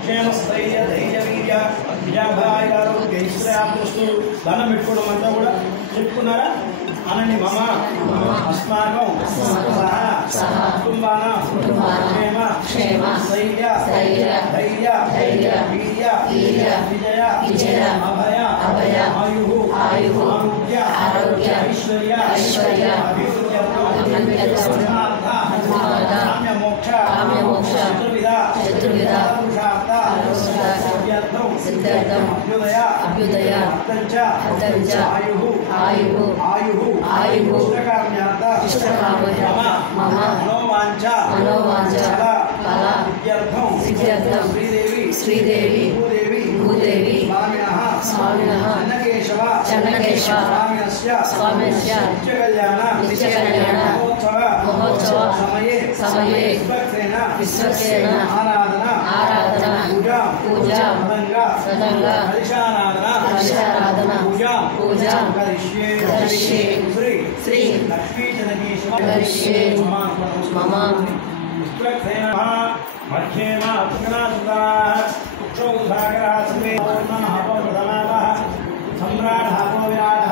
క్షేమస్థైర్య ధైర్యవీర్య విజయాభాయారోగ్యైశ్వర్యాస్తు ధనం పెట్టుకోవడం అంతా కూడా చెప్పుకున్నారా అనండి. మమ అస్మాకం సహ కుటుంబానాం క్షేమ స్థైర్య ధైర్య వీర్య విజయ అభయ ఆయు ఆరోగ్య ఐశ్వర్య మోక్ష చతుర్విధ అభ్యుదయ ఆయు మమ మనోవాంఛ సిద్ధ్యర్థం శ్రీదేవి భూదేవి స్వామినః చెన్నకేశవ స్వామినస్య నిత్యకళ్యాణ మహోత్సవ సమయే విశ్వక్సేన ఆరాధన పూజా సదంగ కలశారాధన పూజా కరిష్యే శ్రీ లక్ష్మీ మమ మధ్యేమ సమ్రాట్ విరాట్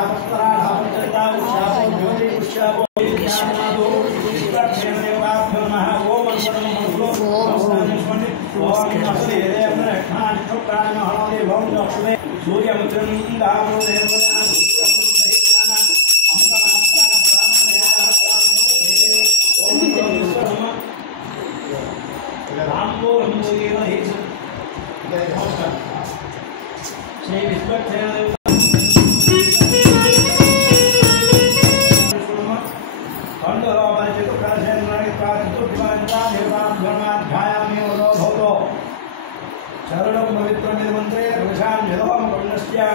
शरणं पवित्रं यद्मन्त्रे प्रवेशां यदोहं पवित्रस्य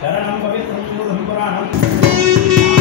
शरणं पवित्रं शूद्धं पुराणं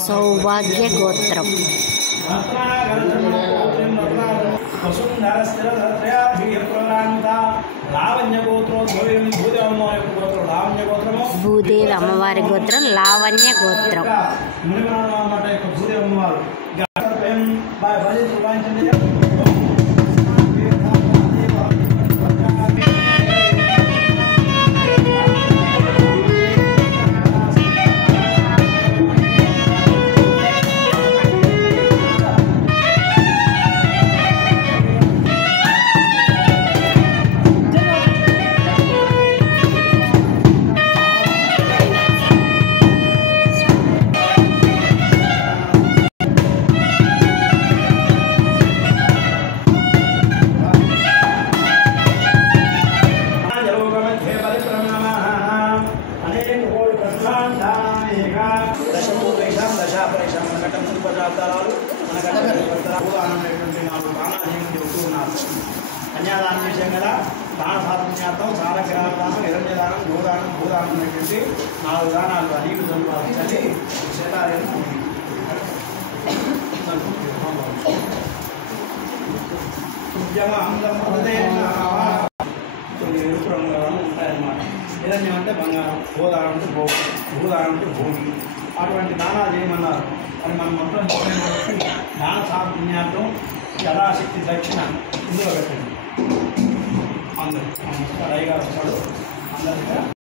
सौभाग्य गोत्रम భూదేవి అమ్మవారి గోత్రం లావణ్య గోత్రం. కన్యాదానం విషయం కదా దాన సాధన చేద్దాం, సాలగ్రహదానం, నిరంజదానం, గోదానం దానం పెట్టి 4 దానాలు నీళ్లు చల్లాలి శతారేమో ఎరుపు రంగులో ఉంటాయన్నమాట. నిరంజనం అంటే బంగారం, గోదానం అంటే భూదానం అంటే భూమి. అటువంటి దానాలు చేయమన్నారు. అది మనం మొత్తం దాన సాపుణ్యార్థం యథాశక్తి దక్షిణ ఇందులో పెట్టండి. అందరూ అయ్యగారు వస్తాడు అందరికీ